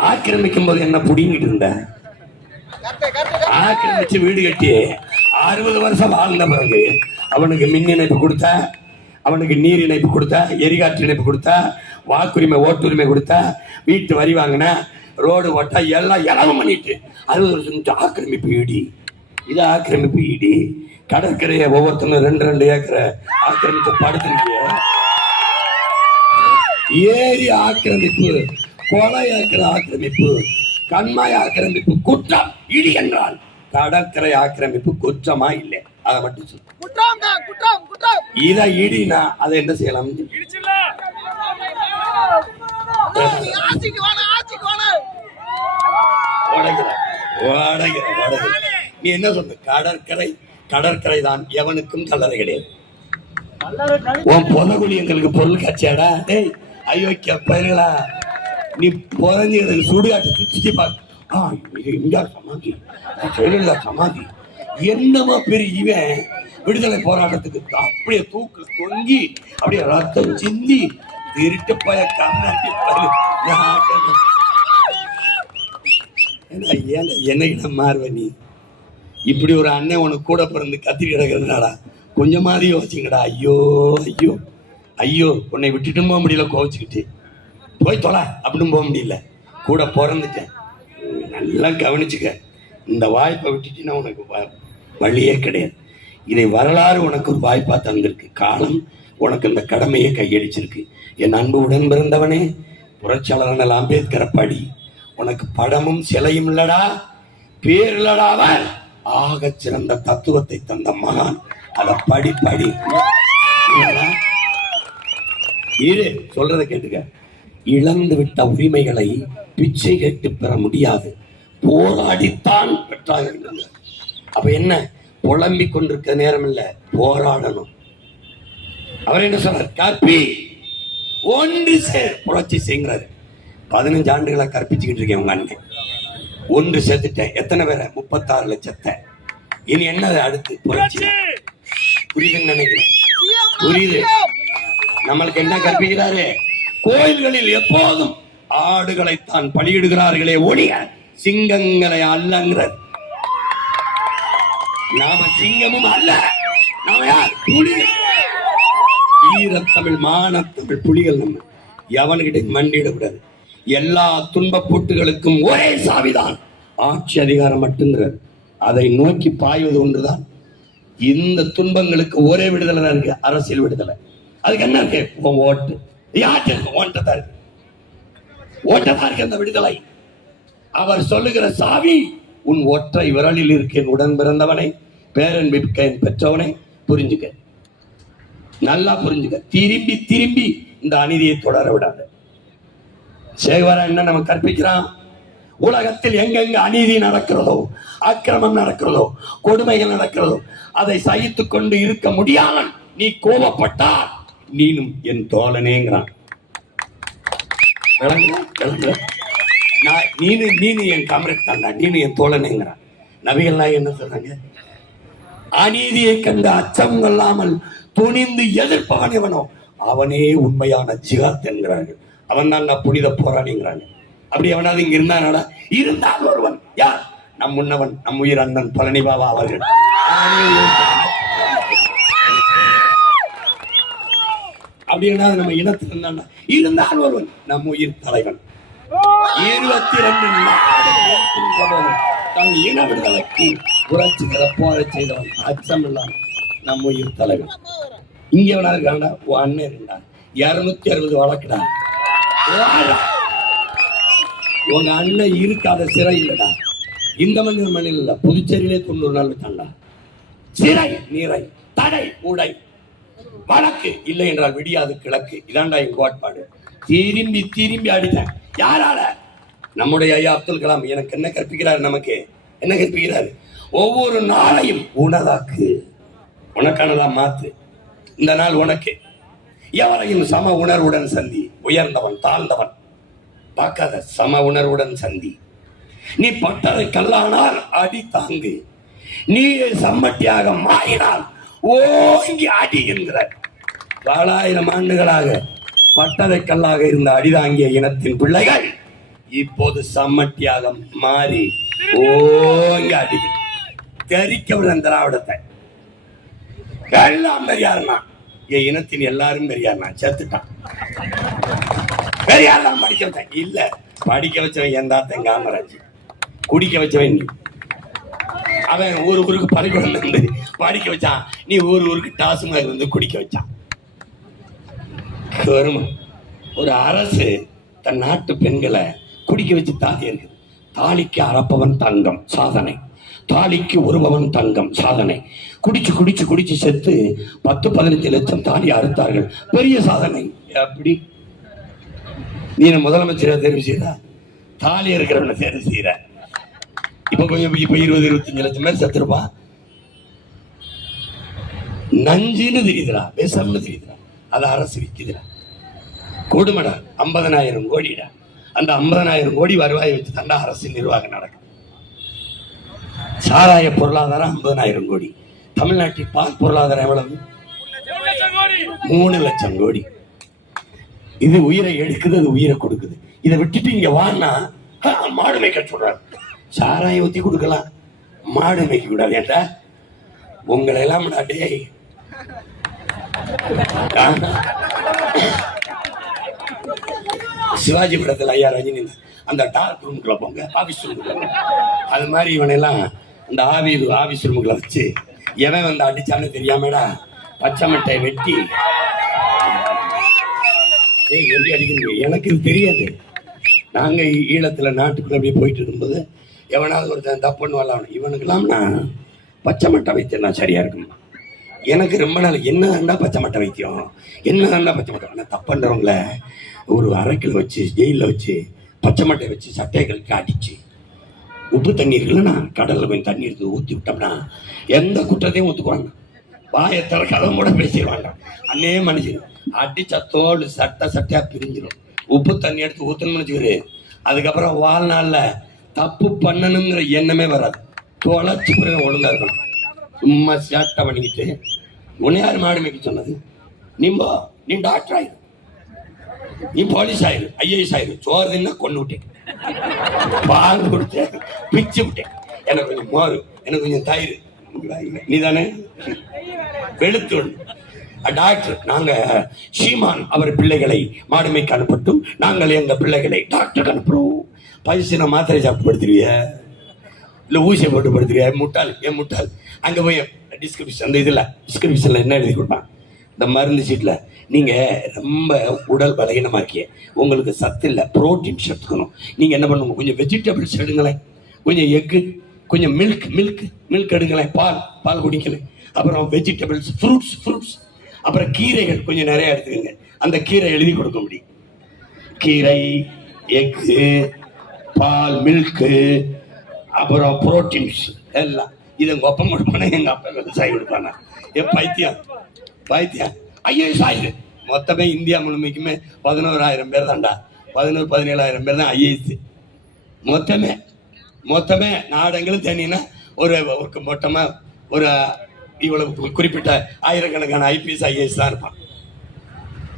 ஆக்கிரமிக்கும் போது என்ன புடிங்கிட்டு இருந்த? ஆக்கிரமிச்சு வீடு கட்டி 60 வருஷம் வாழ்ந்த பிறகு அவனுக்கு மின் இணைப்பு கொடுத்த, அவனுக்கு நீர் இணைப்பு கொடுத்த, எரிகாற்று இணைப்பு கொடுத்த, வாக்குரிமை ஓட்டுரிமை கொடுத்த, வீட்டு வரி வாங்கின, ரோடு ஓட்ட எல்லாம் இலவம் பண்ணிட்டு 60 வருஷம் ஆக்கிரமிப்பு இடி. இது ஆக்கிரமிப்பு இடி. கடற்கரையை ஒவ்வொருத்தரும் 2 ஏக்கரை ஆக்கிரமித்து படுத்திருக்கிய. ஏரி ஆக்கிரமிப்பு, கொலை ஏக்கர ஆக்கிரமிப்பு, கண்மாய் ஆக்கிரமிப்பு குற்றம். இடி என்றால் கடற்கரை ஆக்கிரமிப்பு குற்றமா இல்லை? அதை மட்டும் சொல்லு. இதை இடினா அதை என்ன செய்யலாம்? நீ என்ன சொல்ற? கடற்கரை தான், எவனுக்கும் கல்லறை கிடையாது. உன் பொதகுலி எங்களுக்கு பொருள் காட்சியாடா? டேய் ஐயோக்கிய பயிர்களா, நீ புதஞ்சு சுடுகாட்டு சுத்தி பார்க்க சமாதி, ஜெயலலிதா சமாதி, என்னமா பெரிய இவன் விடுதலை போராட்டத்துக்கு அப்படியே தூக்குல தொங்கி அப்படியே ரத்தம் சிந்தி திருட்டு போய கண்ணாடி என்ன மாறுவ நீ? இப்படி ஒரு அண்ணன் உனக்கு கூட பிறந்து கத்திரி கிடக்கிறதுனாடா கொஞ்சமாதிரி யோசிச்சுங்கடா. ஐயோ உன்னை விட்டுட்டும் போக முடியல, கோவிச்சுக்கிட்டு போய் தொலை அப்படின்னு போக முடியல, கூட பிறந்துட்டேன். நல்லா கவனிச்சுக்க, இந்த வாய்ப்பை விட்டுட்டுன்னா உனக்கு வழியே கிடையாது. இதை வரலாறு உனக்கு ஒரு வாய்ப்பா தந்திருக்கு, காலம் உனக்கு இந்த கடமையை கையடிச்சிருக்கு. என் அன்பு உடன் பிறந்தவனே, புரட்சியாளர் அம்பேத்கரை படி. உனக்கு படமும் சிலையும் இல்லடா, பேர் இல்லடா, அவர் ஆக சிறந்த தத்துவத்தை தந்த மகான். அதை படி. இரு சொல்றத கேட்டுக்க. இழந்து விட்ட உரிமைகளை பிச்சை கேட்டு பெற முடியாது, போராடித்தான் பெற்றார்கள். அப்ப என்ன, புலம்பிக் கொண்டிருக்க நேரம் இல்ல, போராடணும். அவர் என்ன சொல்றார்? கற்பி, ஒன்று சேர், புரட்சி செய்கிறாரு. 15 ஆண்டுகளை கற்பிச்சுக்கிட்டு இருக்கேன் உங்க அண்ணன். ஒன்று சேர்த்துட்டேன். எத்தனை பேரை? 36 லட்சத்தை. இனி என்ன அடுத்து? புரட்சி. புரியுதுன்னு நினைக்கிறேன். புரியுது. நம்மளுக்கு என்ன கற்பிக்கிறாரு? கோயில்களில் எப்போதும் ஆடுகளைத்தான் பலியிடுகிறார்களே ஒழிய சிங்கங்களை அல்லங்கிறார். நாம சிங்கமும் அல்ல, நாம யார்? புலிகள். ஈரத்தமிழ், மானத்தமிழ் புலிகள். நம்ம எவனுக்கிட்ட மண்டியிடக்கூடாது. எல்லா துன்பப்பூட்டுகளுக்கும் ஒரே சாவிதான், ஆட்சி அதிகாரம் மட்டுங்கிறார். அதை நோக்கி பாய்வது ஒன்றுதான். இந்த துன்பங்களுக்கு ஒரே விடுதலை தான் இருக்கு, அரசியல் விடுதலை. அதுக்கு என்ன இருக்கு? ஓட்டு. யாருக்கு இருக்கு? ஓட்டதான் இருக்கு. ஓட்டதான் இருக்கு அந்த விடுதலை. அவர் சொல்லுகிற சாவி உன் ஒற்றை விரலில் இருக்கேன் உடன் பிறந்தவனை, பேரன் பிப்கேன் பெற்றவனை. புரிஞ்சுக்க, நல்லா புரிஞ்சுக்க. திரும்பி திரும்பி இந்த அநீதியை தொடர விடாத. சேகவரா என்ன நம்ம கற்பிக்கிறான்? உலகத்தில் எங்கெங்க அநீதி நடக்கிறதோ, அக்கிரமம் நடக்கிறதோ, கொடுமைகள் நடக்கிறதோ, அதை சகித்துக் கொண்டு இருக்க முடியாமல் நீ கோபப்பட்டால் நீனும் என் தோழனேங்கிறான். நீனு என் காம்ரேட் தான்டா, நீனு என் தோழனேங்கிறான். நபிகள்லாம் என்ன சொல்றாங்க? அநீதியை கண்டு அச்சம் கொள்ளாமல் துணிந்து எதிர்ப்பவன் எவனோ அவனே உண்மையான ஜிகாத் என்கிறார்கள். அவன் தான் புனித போராளிங்கிறாங்க. அப்படி அவனாவது இங்க இருந்தானா? இருந்தால் ஒருவன் யார்? நம் முன்னவன், நம் உயிர் அண்ணன் பழனி பாபா அவர்கள். அப்படி என்ன நம்ம இனத்தில் இருந்தான்? இருந்தால் ஒருவன் நம் உயிர் தலைவன். 22 நாடுகள் இன விடுதலைக்கு புரட்சிகர போர செய்தவன், அச்சம் இல்லாமல் நம் உயிர் தலைவன். இங்க எவனா இருக்காண்டா? அண்ணன் இருந்தா 260 வழக்குடா. உங்க அண்ணன் இருக்காத சிறை இல்லடா. இந்த மண்ணில் இல்ல, புதுச்சேரியிலே 90 நாள் வச்சாண்டா. சிறை நீரை தடை உடை வழக்கு இல்லை என்றால் விடியாது கிழக்கு. இதாண்டா என் கோட்பாடு. திரும்பி திரும்பி அடித்தேன். யாரால? நம்முடைய ஐயா அப்துல் கலாம். எனக்கு என்ன கற்பிக்கிறார்? நமக்கு என்ன கற்பிக்கிறார்? ஒவ்வொரு நாளையும் உனதாக்கு, உனக்கானதா மாத்து. இந்த நாள் உனக்கு. எவரையும் சம உணர்வுடன் சந்தி. உயர்ந்தவன் தாழ்ந்தவன் பார்க்காத, சம உணர்வுடன் சந்தி. நீ பட்டதை கல்லானால் அடி தாங்கு, நீ சம்மட்டியாக மாறினால் ஓங்கி அடி என்கிற. 4000 ஆண்டுகளாக பட்டதை கல்லாக இருந்த அடிதாங்கிய இனத்தின் பிள்ளைகள் இப்போது சம்மட்டியாக மாறி ஓங்கி அடி தெரிக்க விட திராவிடத்தை. எல்லாம் பெரியார்னா, என் இனத்தின் எல்லாரும் பெரியார்னா. செத்துட்டான். பெரியார் தான் படிக்க வச்சேன் இல்ல, படிக்க வச்சவன் என் தாத்தன் காமராஜ். குடிக்க வச்சவன் நீ. அவன் ஊருக்கு பள்ளிக்கூடம் இருந்து படிக்க வச்சான், நீ ஊருக்கு டாஸ்மாக் இருந்து குடிக்க வச்சான். ஒரு அரசு தன் நாட்டு பெண்களை குடிக்க வச்சு தாலி இருக்குது. தாலிக்கு அறப்பவன் தங்கம் சாதனை, தாலிக்கு உருபவன் தங்கம் சாதனை. குடிச்சு குடிச்சு குடிச்சு செத்து 10-15 லட்சம் தாலி அறுத்தார்கள், பெரிய சாதனை. அப்படி நீ முதலமைச்சரை தேர்வு செய்யற, தாலி இருக்கிறவனை தேர்வு செய்யற. இப்ப 20-25 லட்சம் பேர் செத்துருப்பான். நஞ்சுன்னு தெரியுதுடா, விஷம்னு தெரியுதுடா, அதை அரசு விற்குதுடா. கொடுமடா 50,000 கோடிடா. அந்த 50,000 கோடி வருவாயை வச்சு தாண்டா அரசு நிர்வாகம் நடக்கும். சாராய பொருளாதாரம் 50,000 கோடி. தமிழ்நாட்டில் பால் பொருளாதாரம் எவ்வளவு? 3 லட்சம் கோடி. இது உயிரை எடுக்குது, அது உயிரை கொடுக்குது. இதை விட்டுட்டு இங்க வானா மாடு மேய்க்க சொல்றாரு. சாராயம் ஊத்தி கொடுக்கலாம், மாடு மேய்க்க கூடாது. ஏன்டா உங்களை எல்லாம் டே சிவாஜி படத்துல ஐயா ரஜினி அந்த டார்க் ரூம்குள்ள போங்க, ஆபீஸ் ரூமுக்குள்ள. அது மாதிரி இவனெல்லாம் இந்த ஆபீஸ் ரூமுக்குள்ள வச்சு எவன் வந்து அடிச்சான்னு தெரியாமடா பச்சை மட்டையை வெட்டி எப்படி அடிக்கிறீங்க எனக்கு இது தெரியாது. நாங்க ஈழத்துல நாட்டுக்குள்ள அப்படியே போயிட்டு இருக்கும்போது எவனாவது ஒருத்தன் தப்புன்னு வரலாம், இவனுக்கெல்லாம்னா பச்சை மட்டை வைத்தியம்னா சரியா இருக்கும். எனக்கு ரொம்ப நாள் என்ன பச்சை மட்டை வைத்தியம், என்ன பச்சை மட்டை. ஆனால் தப்புன்றவங்கள ஒரு அரைக்கில் வச்சு ஜெயிலில் வச்சு பச்சை மட்டை வச்சு சட்டைகளுக்கு அடிச்சு உப்பு தண்ணீர்கள்னா கடலில் போய் தண்ணி எடுத்து ஊற்றி விட்டோம்னா எந்த குற்றத்தையும் ஊற்றுக்குவாங்க. வாயை திறக்காதவங்க கூட பேசிடுவாங்க. அன்னே மனுஷன் அடிச்ச தோல் சட்டையா பிரிஞ்சிடும். உப்பு தண்ணி எடுத்து ஊற்றணும்னு வச்சுக்கிரு, அதுக்கப்புறம் வாழ்நாளில் தப்பு பண்ணணுங்கிற எண்ணமே வராது. தொலைச்சு பிறகு ஒழுங்கா இருக்கணும். சும்மா சேட்டை பண்ணிக்கிட்டு உன்னை யாரு மாடு மேய்க்க சொன்னது? நீ டாக்டர் ஆயிரு, நீ போலீஸ் ஆயிரு, IAS ஆயிரு. சோறு தின்னா கொண்டு விட்டேன், பால் கொடுத்தேன், பிச்சு விட்டேன். எனக்கு கொஞ்சம் மோரு, எனக்கு கொஞ்சம் தயிர், நீ தானே வெளுத்து டாக்டர். நாங்க சீமான் அவர் பிள்ளைகளை மாடுமைக்கு அனுப்பட்டும், நாங்கள் எங்க பிள்ளைகளை டாக்டருக்கு அனுப்புறோம். பைசனை மாத்திரை சாப்பிட்டு படுத்துருவிய, இல்ல ஊசியை போட்டு படுத்துருவிய? முட்டாள், ஏன் முட்டாள்? அங்க போய் டிஸ்கிரிப்ஷன், அந்த இதுல டிஸ்கிரிப்ஷன்ல என்ன எழுதி கொடுப்பான், இந்த மருந்து சீட்ல நீங்க ரொம்ப உடல் பலகீனமா இருக்கீங்க, உங்களுக்கு சத்து இல்லை, புரோட்டீன் சேர்த்துக்கணும், நீங்க என்ன பண்ணுங்க, கொஞ்சம் வெஜிடபிள்ஸ் எடுங்களேன், கொஞ்சம் எக்கு, கொஞ்சம் மில்க் எடுங்களேன், பால் குடிக்கல. அப்புறம் வெஜிடபிள்ஸ், ஃப்ரூட்ஸ், அப்புறம் கீரைகள் கொஞ்சம் நிறைய எடுத்துக்கங்க. அந்த கீரை எழுதி கொடுக்க முடியும். கீரை, எக்கு, பால், மில்க்கு, அப்புறம் புரோட்டீன்ஸ் எல்லாம். இது எங்க அப்பா கொடுப்பானே, எங்க அப்பா விவசாயி கொடுப்பானா? பைத்தியம் ஐஏஎஸ் ஆயுது. மொத்தமே இந்தியா முழுமைக்குமே 11,000 பேர் தான்டா. 17,000 பேர் தான் ஐஏஎஸ். மொத்தமே நாடெங்களும் தேனினா ஒரு மொத்தமா ஒரு இவ்வளவு குறிப்பிட்ட ஆயிரக்கணக்கான ஐபிஎஸ் ஐஏஎஸ் தான் இருப்பான்.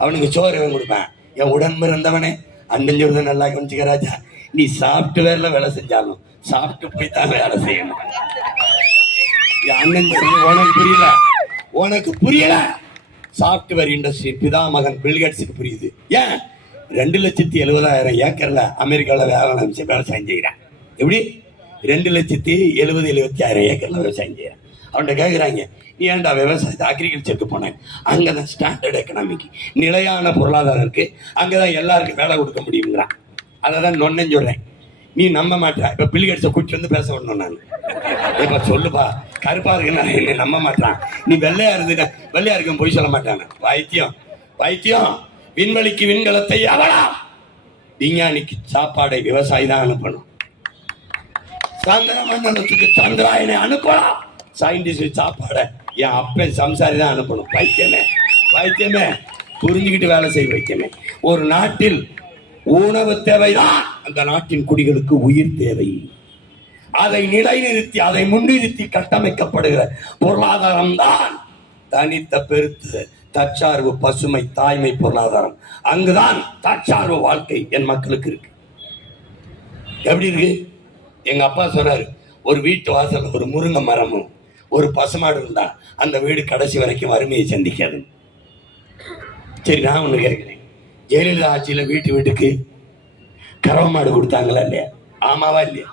அவனுக்கு சோறு கொடுப்பேன். என் உடம்பு இருந்தவனே அண்ணன் சொல்றத நல்லா கவனிச்சுக்க ராஜா, நீ சாஃப்ட்வேர்ல வேலை செஞ்சாலும் சாப்பிட்டு போய் தான் வேலை செய்யணும். அண்ணன் உனக்கு புரியல. சாப்ட்வேர் இண்டஸ்ட்ரி பிதாமகன் பில்கேட்ஸுக்கு புரியுது. ஏன் 2,70,000 ஏக்கர்ல அமெரிக்காவில் விவசாயம் செய்யறான். எப்படி 2,70,000 ஏக்கர்ல விவசாயம் செய்யறான். அவன்கிட்ட கேட்குறாங்க, நீ ஏன்டா விவசாயத்தை அக்ரிகல்ச்சருக்கு போனேன்? அங்கதான் ஸ்டாண்டர்ட் எக்கனாமிக், நிலையான பொருளாதாரம் இருக்கு, அங்கதான் எல்லாருக்கும் வேலை கொடுக்க முடியுங்கிறான். அதை தான் நொன்னேன்னு சொல்றேன். நீ நம்ப மாட்டா. இப்ப பில்கேட்ஸை கூட்டிட்டு வந்து பேச வரணும். நான் இப்ப சொல்லுப்பா, கருப்பா இருக்கு என்ன நம்ப மாட்டான். நீ வெள்ளையா இருக்க போய் சொல்ல மாட்டான. வைத்தியம் விண்வெளிக்கு விண்கலத்தை அவளா, விஞ்ஞானிக்கு சாப்பாடை விவசாயி தான் அனுப்பணும். சந்திர மண்டலத்துக்கு சந்திராயனை அனுப்பலாம். சயின்டிஸ்ட் சாப்பாடை என் அப்பன் சம்சாரி தான் அனுப்பணும். வைத்தியமே புரிஞ்சுக்கிட்டு வேலை செய்ய. வைத்தியமே, ஒரு நாட்டில் உணவு தேவைதான், அந்த நாட்டின் குடிகளுக்கு உயிர் தேவை. அதை நிலைநிறுத்தி, அதை முன்னிறுத்தி கட்டமைக்கப்படுகிற பொருளாதாரம் தான் தனித்த பெருத்து தற்சார்பு பசுமை தாய்மை பொருளாதாரம். அங்குதான் தற்சார்பு வாழ்க்கை என் மக்களுக்கு இருக்கு. எப்படி இருக்கு? எங்க அப்பா சொன்னாரு, ஒரு வீட்டு வாசல் ஒரு முருங்கை மரமும் ஒரு பசுமாடு இருந்தா அந்த வீடு கடைசி வரைக்கும் வறுமையை சந்திக்காது. சரி, நான் ஒண்ணு கேட்கிறேன், ஜெயலலிதா ஆட்சியில வீட்டுக்கு கறவை மாடு கொடுத்தாங்களா இல்லையா? ஆமாவா இல்லையா?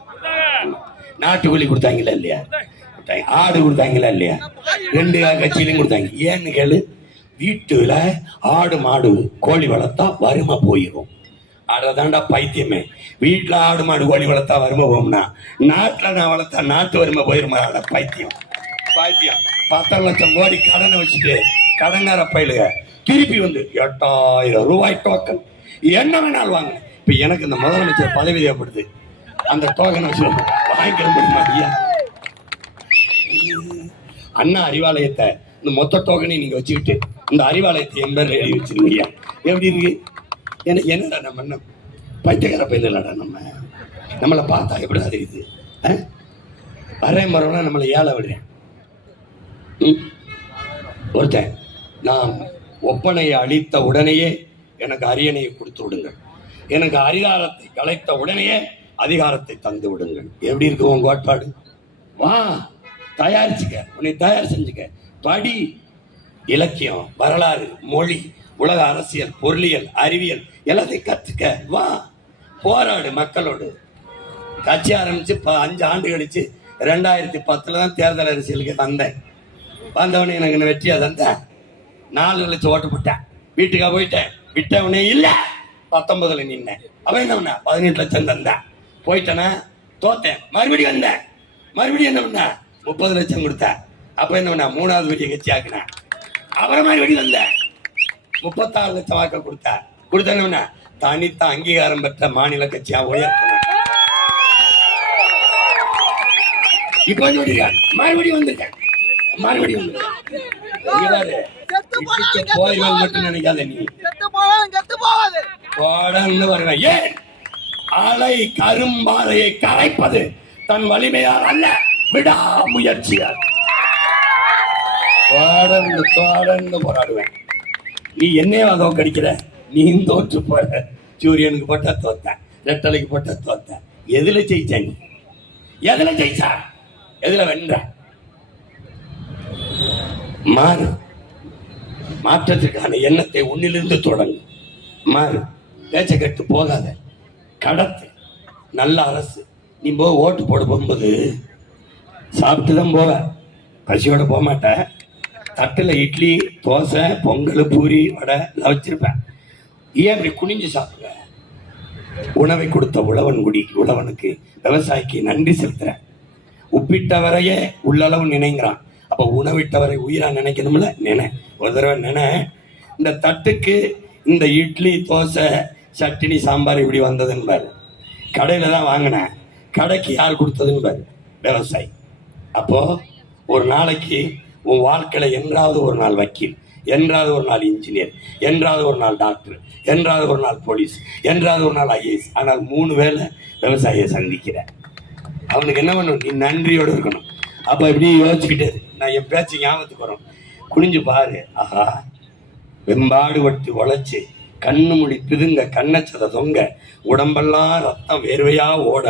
நாட்டுக்கோழி கொடுத்தாங்களா இல்லையா? ஆடு கொடுத்தாங்களா இல்லையா? 2 கட்சியிலும் கொடுத்தாங்க. ஏன்னு கேளு, வீட்டுல ஆடு மாடு கோழி வளர்த்தா வறுமை போயிடும். அதான்டா பைத்தியமே. வீட்டுல ஆடு மாடு கோழி வளர்த்தா வறுமை போகும்னா, நாட்டுல நான் வளர்த்தா நாட்டு வறுமை போயிருமா? பைத்தியம் 10 லட்சம் கோடி கடனை வச்சுட்டு கடங்கார பயிலுக திருப்பி வந்து 8,000 ரூபாய் டோக்கன் என்ன வேணாலும் வாங்க. இப்ப எனக்கு இந்த முதலமைச்சர் பதவி தேவைப்படுது, அந்த டோக்கன் வச்சு வாங்கிக்க முடியுமா ஐயா? அண்ணா அறிவாலயத்தை இந்த மொத்த டோக்கனை நீங்க வச்சுக்கிட்டு இந்த அறிவாலயத்தை என் பேர்ல எழுதி வச்சிருக்கீங்க. எப்படி இருக்கு? என்னடா நம்ம பைத்தியக்கார பயில இல்லடா. நம்மளை பார்த்தா எப்படிதான் தெரியுது? வரேன் மரம்னா நம்மளை ஏழை விடுறேன். ஒருத்தன், நான் ஒப்பனையை அளித்த உடனேயே எனக்கு அரியணையை கொடுத்து விடுங்கள், எனக்கு அதிகாரத்தை கலைத்த உடனேயே அதிகாரத்தை தந்து விடுங்கள். எப்படி இருக்கு உன் கோட்பாடு? வா, தயாரிச்சுக்க, உன்னை தயார் செஞ்சுக்க, படி. இலக்கியம், வரலாறு, மொழி, உலக அரசியல், பொருளியல், அறிவியல் எல்லாத்தையும் கத்துக்க. வா, போராடு மக்களோடு. கட்சி ஆரம்பிச்சு 5 ஆண்டு கழிச்சு 2010 தான் தேர்தல் அரசியலுக்கு வந்தேன். வந்தவனே எனக்கு என்ன வெற்றியா தந்தேன்? 4 லட்சம் ஓட்டு போட்டேன். வீட்டுக்கா போயிட்டேன். விட்டவனே இல்ல, 19ல் நின்னேன். அவன் என்ன 18 லட்சம் தந்தேன். போயிட்டேனா, தோத்தேன். மறுபடியும் வந்தேன். மறுபடியும் என்ன பண்ண? 30 லட்சம் கொடுத்தேன். அப்ப என்ன பண்ண? 3வது பெரிய கட்சி ஆக்கினேன். அப்புறம் மறுபடியும் வந்தேன். 36 லட்சம் வாக்கள் கொடுத்தேன். என்ன தனித்த அங்கீகாரம் பெற்ற மாநில கட்சியா உயர்த்தினேன். இப்ப மறுபடியும் வந்துட்டேன். போய்கள் மட்டும் நினைக்காத நீ. வருவேன். ஏன்? அலை கரும்பாலையை கரைப்பது தன் வலிமையால் அல்ல, விடாமுயற்சியால். தொடர்ந்து போராடுவேன். நீ என்னைய தோக்கடிக்கிற, நீ தோற்று போற. சூரியனுக்கு போட்டா தோத்த, ரெட்டலைக்கு போட்டா தோத்த. எதுல ஜெயிச்ச நீ? எதுல ஜெயிச்சா? எதுல வென்ற? மாறு. மாற்றத்திற்கான எண்ணத்தை உன்னிலிருந்து தொடங்கு. மாறு. பேச்ச கட்டு போகாத, கடத்து. நல்ல அரசு. நீ ஓட்டு போட போகும்போது சாப்பிட்டுதான் போவ, பசியோட போக மாட்ட. தட்டுல இட்லி, தோசை, பொங்கல், பூரி, வடை எல்லாம் வச்சிருப்பேன். ஏன் அப்படி குனிஞ்சு சாப்பிடுவ? உணவை கொடுத்த உழவனுக்கு விவசாயிக்கு நன்றி செலுத்துற. உப்பிட்டவரையே உள்ளளவு நினைங்கிறான். அப்ப உணவிட்டவரை உயிரா நினைக்கணும்ல, நினை ஒரு தடவை நினை. இந்த தட்டுக்கு இந்த இட்லி தோசை சட்னி சாம்பார் இப்படி வந்ததுன்னு பாரு, கடையில தான் வாங்கினேன், கடைக்கு யார் கொடுத்ததுன்னு பாரு, விவசாயி. அப்போ ஒரு நாளைக்கு உன் வாழ்க்கையில என்றாவது ஒரு நாள் வக்கீல், என்றாவது ஒரு நாள் இன்ஜினியர், என்றாவது ஒரு நாள் டாக்டர், என்றாவது ஒரு நாள் போலீஸ், என்றாவது ஒரு நாள் ஐஏஎஸ். ஆனால் 3 வேளை விவசாயியை சந்திக்கிற அவனுக்கு என்ன பண்ணணும்? நீ நன்றியோடு இருக்கணும். அப்ப இப்படி யோசிச்சுக்கிட்டே நான் என் பேச்சு ஞாபகத்துக்கு வரும். குனிஞ்சு பாரு, ஆஹா வெம்பாடு வட்டு உழைச்சு கண்ணு முடி பிதுங்க கண்ணச்சதை தொங்க உடம்பெல்லாம் ரத்தம் வேர்வையா ஓட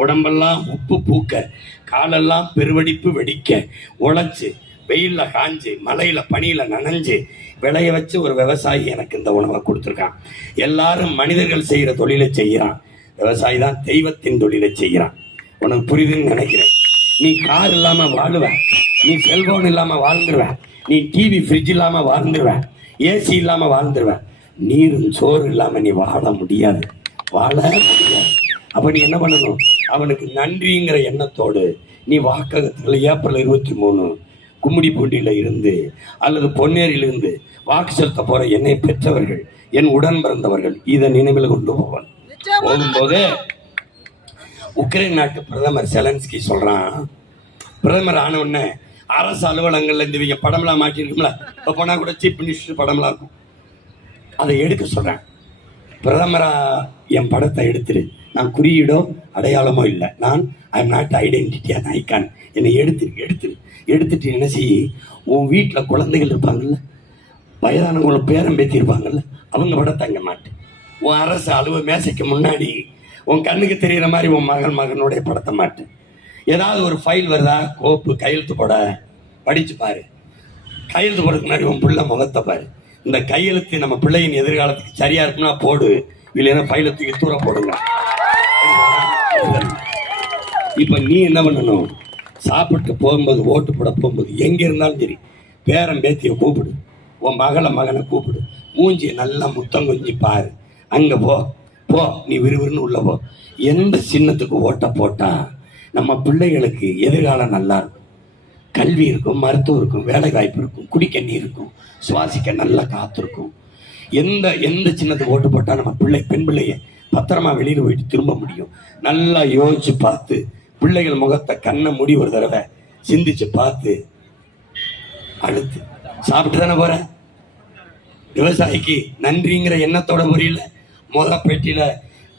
உடம்பெல்லாம் உப்பு பூக்க காலெல்லாம் பெருவெடிப்பு வெடிக்க உழைச்சு வெயில்ல காஞ்சு மலையில பனியில நனைஞ்சு விளைய வச்சு ஒரு விவசாயி எனக்கு இந்த உணவை கொடுத்துருக்கான். எல்லாரும் மனிதர்கள் செய்யற தொழிலை செய்யறான், விவசாயி தான் தெய்வத்தின் தொழிலை செய்யறான். உனக்கு புரியுதுன்னு நினைக்கிறேன். நீ கார் இல்லாம வாழ்வ, நீ செல்போன் இல்லாம வாழ்ந்துருவ, நீ டிவி ஃப்ரிட்ஜ் இல்லாம வாழ்ந்துருவ, ஏசி இல்லாம வாழ்ந்துருவ, நீரும் சோறு இல்லாம நீ வாழ முடியாது, வாழ முடியாது. அப்ப நீ என்ன பண்ணணும்? அவனுக்கு நன்றிங்கிற எண்ணத்தோடு நீ வாக்ககத்துல ஏப்ரல் 23 கும்மிடிப்பூண்டியில இருந்து அல்லது பொன்னேரியிலிருந்து வாக்கு செலுத்த போற என்னை பெற்றவர்கள், என் உடன் பிறந்தவர்கள், இதை நினைவில் கொண்டு போவான். போகும்போது உக்ரைன் நாட்டு பிரதமர் செலன்ஸ்கி சொல்றான், பிரதமர் ஆன உடனே அரசு அலுவலகங்கள்ல இந்த படம்லாம் மாட்டிருக்கும்ல, இப்போ போனா கூட சீஃப் மினிஸ்டர் படம்லாம் இருக்கும், அதை எடுக்க சொல்றேன். பிரதமரா என் படத்தை எடுத்துரு, நான் குறியீடோ அடையாளமோ இல்லை, நான் I am not identity and icon, என்னை எடுத்துட்டு என்ன செய்ய, உன் வீட்டில் குழந்தைகள் இருப்பாங்கல்ல, வயதானவங்களும் பேரம் பேத்தி இருப்பாங்கல்ல, அவங்க படத்தை அங்கே மாட்டேன். உன் அரசு அலுவ மேசைக்கு முன்னாடி உன் கண்ணுக்கு தெரிகிற மாதிரி உன் மகனுடைய படத்தை மாட்டேன். ஏதாவது ஒரு ஃபைல் வருதா, கோப்பு கையெழுத்து போட, படிச்சு பாரு. கையெழுத்து போடுறதுக்கு முன்னாடி உன் பிள்ளை முகத்தை பாரு. இந்த கையெழுத்து நம்ம பிள்ளையின் எதிர்காலத்துக்கு சரியா இருக்குன்னா போடு, இல்லைன்னா ஃபைலை தூக்கி தூர போடுங்க. இப்ப நீ என்ன பண்ணணும்? சாப்பிட்டு போகும்போது, ஓட்டு போட போகும்போது, எங்க இருந்தாலும் சரி பேரம் பேத்திய கூப்பிடு, உன் மகனை கூப்பிடு, மூஞ்சியை நல்லா முத்தம் கொஞ்சி பாரு. அங்க போ, நீ விறுவிறுன்னு உள்ள போ. எந்த சின்னத்துக்கு ஓட்ட போட்டா நம்ம பிள்ளைகளுக்கு எதிர்காலம் நல்லா இருக்கும், கல்வி இருக்கும், மருத்துவம் இருக்கும், வேலை வாய்ப்பு இருக்கும், குடிக்க நீர் இருக்கும், சுவாசிக்க நல்ல காத்து இருக்கும். எந்த சின்னத்துக்கு ஓட்டு போட்டா நம்ம பெண் பிள்ளைய பத்திரமா வெளியில போயிட்டு திரும்ப முடியும். நல்லா யோசிச்சு பார்த்து பிள்ளைகள் முகத்தை கண்ணை மூடி ஒரு தடவை சிந்திச்சு பார்த்து அடுத்து சாப்பிட்டு தானே போற. விவசாயிக்கு நன்றிங்கிற எண்ணத்தோட புரியல. பெட்டியில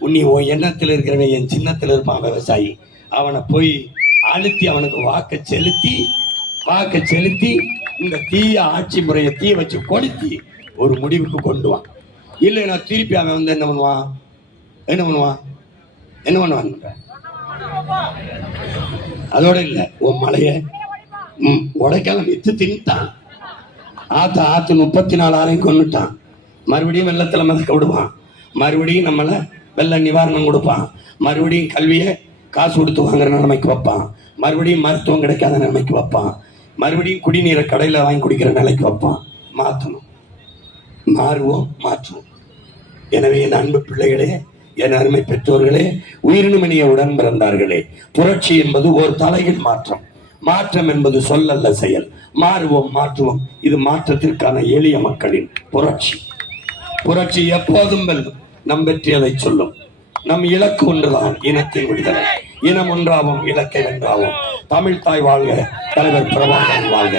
உன்னி உன் எண்ணத்தில் இருக்கிறவன் என் சின்னத்தில் இருப்பான் விவசாயி, அவனை போய் அழுத்தி அவனுக்கு வாக்க செலுத்தி இந்த தீய ஆட்சி முறையை தீய வச்சு கொளுத்தி ஒரு முடிவுக்கு கொண்டு வான். இல்லைன்னா திருப்பி அவன் வந்து என்ன பண்ணுவான் அதோட இல்ல, உன் மலைய உடைக்காலம் வித்து தின்ட்டான், ஆத்து 34 ஆளையும் கொண்டுட்டான், மறுபடியும் வெள்ளத்துல மிதக்க விடுவான், மறுபடியும் நம்மள வெள்ள நிவாரணம் கொடுப்பான், மறுபடியும் கல்வியை காசு கொடுத்து வாங்குற நிலைமைக்கு வைப்பான், மறுபடியும் மருத்துவம் கிடைக்காத நிலைமைக்கு வைப்பான், மறுபடியும் குடிநீரை கடையில் வாங்கி குடிக்கிற நிலைக்கு வைப்பான். மாற்றணும், மாற்றுவோம். எனவே என் அன்பு பிள்ளைகளே, என் அருமை பெற்றோர்களே, உயிரினுமணிய உடன் பிறந்தார்களே, புரட்சி என்பது ஒரு தலையில் மாற்றம் என்பது சொல்லல்ல செயல். மாற்றுவோம். இது மாற்றத்திற்கான எளிய மக்களின் புரட்சி எப்போதும் வெல்லும். நம் வெற்றி அதை சொல்லும். நம் இலக்கு ஒன்றுதான், இனத்தின் விடுதலை. இனம் ஒன்றாவும் இலக்கை வென்றாவும். தமிழ் தாய் வாழ்க, தலைவர் பிரபாகரன் வாழ்க.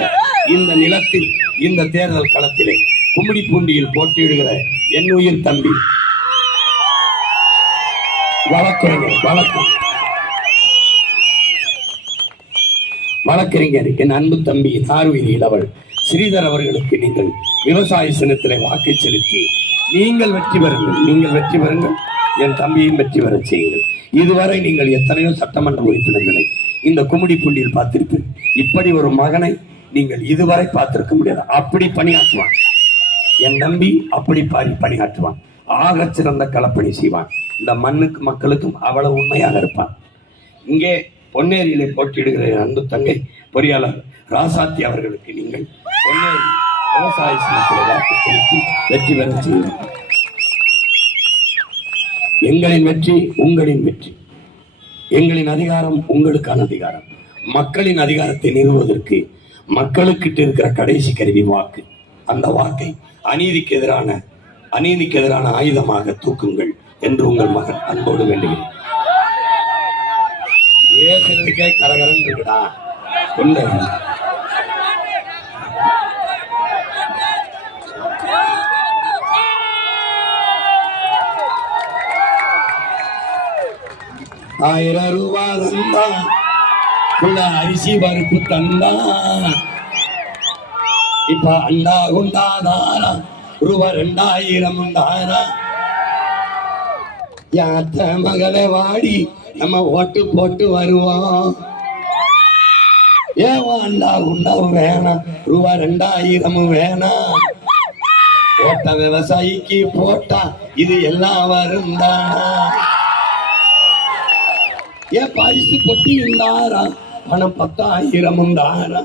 இந்த நிலத்தில், இந்த தேர்தல் களத்திலே கும்மிடிப்பூண்டியில் போட்டியிடுகிற என் உயிர் தம்பி வழக்கறிஞர் என் அன்பு தம்பி தார்வீரி இளவல் ஸ்ரீதர் அவர்களுக்கு நீங்கள் விவசாய சின்னத்திலே வாக்கு செலுத்தி நீங்கள் வெற்றி பெறுங்கள். என் தம்பியும் வெற்றி பெற செய்யுங்கள். இதுவரை நீங்கள் எத்தனையோ சட்டமன்ற உறுப்பினர்களை இந்த கும்மிடிப்பூண்டியில் பார்த்திருப்பீர்கள். இப்படி ஒரு மகனை நீங்கள் இதுவரை பார்த்திருக்க முடியாது. அப்படி பணியாற்றுவான் என் தம்பி, அப்படி பணியாற்றுவான். ஆக சிறந்த களப்பணி செய்வான். இந்த மண்ணுக்கு மக்களுக்கும் அவ்வளவு உண்மையாக இருப்பான். இங்கே பொன்னேரியிலே போட்டியிடுகிற அன்பு தங்கை பொறியாளர் ராசாத்தி அவர்களுக்கு நீங்கள் பொன்னேரி விவசாய சின்னத்திலே வாக்கு செலுத்தி வெற்றி பெற செய்யுங்கள். எங்களின் வெற்றி உங்களின் வெற்றி, எங்களின் அதிகாரம் உங்களுக்கான அதிகாரம். மக்களின் அதிகாரத்தை நிறுவுவதற்கு மக்களுக்கிட்ட இருக்கிற கடைசி கருவி வாக்கு. அந்த வாக்கை அநீதிக்கு எதிரான ஆயுதமாக தூக்குங்கள் என்று உங்கள் மகன் அன்போடு வேண்டுகிறேன். ஏற்கனவே கரகரன் இருக்குடா கொண்டு ₹1000 தந்தா அரிசி பருப்பு தந்தா இப்ப அண்டா குண்டாதாரா ₹2000 தாரா. யாத்த மகளே வாடி நம்ம ஓட்டு போட்டு வருவோம். ஏன் அண்டா குண்டாவும் வேணாம், ₹2000 வேணாம். ஓட்ட விவசாயிக்கு போட்டா இது எல்லாம் வருந்தானா? ஏன் பரிசு பொட்டி இருந்தாரா, பணம் 10,000 தாரா.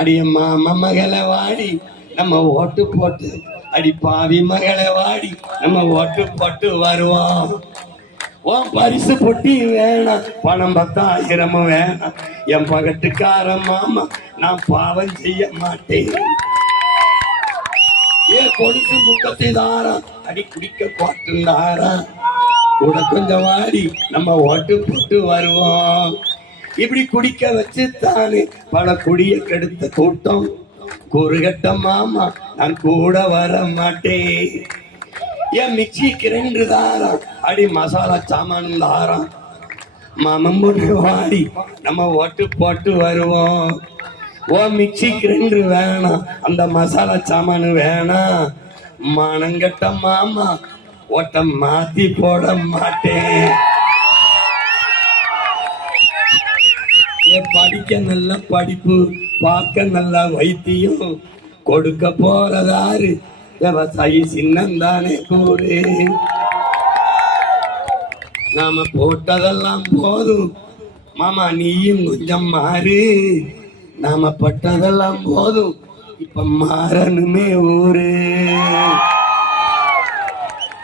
அடியம்மா மகளை வாடி நம்ம ஓட்டு போட்டு, அடி பாவி மகளை வாடி நம்ம ஓட்டு போட்டு வருவோம். பரிசு பொட்டி வேணாம், பணம் 10,000 வேணாம். என் பகட்டுக்கார மாமா நான் பாவம் செய்ய மாட்டேன். ஏன் கொடுத்து முக்கத்தை தாரா, அடி குடிக்க பாட்டுந்தாரா. கூட கொஞ்சம் வாடி நம்ம ஓட்டு போட்டு வருவோம். இப்படி குடிக்க வச்சு தானே பல குடிய கெடுத்த கூட்டம். குறுகட்ட மாமா நான் கூட வர மாட்டேன். ஏன் மிக்சிக்கு 2 தாரா, அடி மசாலா சாமான் தாரா. மாமன் பொண்ணு வாடி நம்ம ஓட்டு போட்டு வருவோம். மிக்சிக்கு 2 வேணாம், அந்த மசாலா சாமான் வேணாம். மானங்கட்ட மாமா ஓட்டம் மாத்தி போட மாட்டேன். படிக்க நல்ல படிப்பு, பார்க்க நல்ல வைத்தியம், கொடுக்க போறதாரு விவசாயி சின்னந்தானே கூறு. நாம போட்டதெல்லாம் போதும் மாமா, நீயும் கொஞ்சம் மாறு. நாம பட்டதெல்லாம் போதும், இப்ப மாறணுமே ஊரு.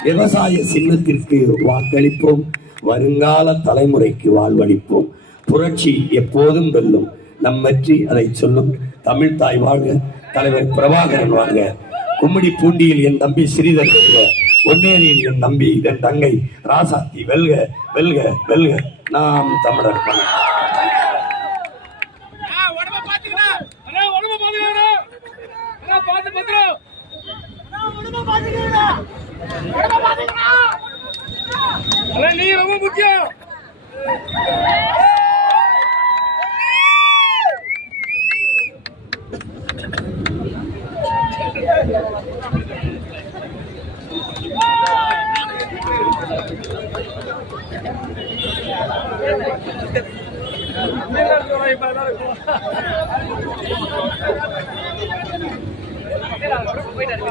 விவசாய சின்னத்திற்கு வாக்களிப்போம், வருங்கால தலைமுறைக்கு வாழ்வளிப்போம். புரட்சி எப்போதும் வெல்லும், நம் வெற்றி அதை சொல்லும். தமிழ் தாய் வாழ்க, தலைவர் பிரபாகரன் வாழ்க. கும்மிடி பூண்டியில் என் தம்பி ஸ்ரீதர் வெல்க, பொன்னேரியில் என் தம்பி என் தங்கை ராசாத்தி வெல்க வெல்க வெல்க. நாம் தமிழர். நீ ரொம்ப முக்கியம். போயிட்டாரு.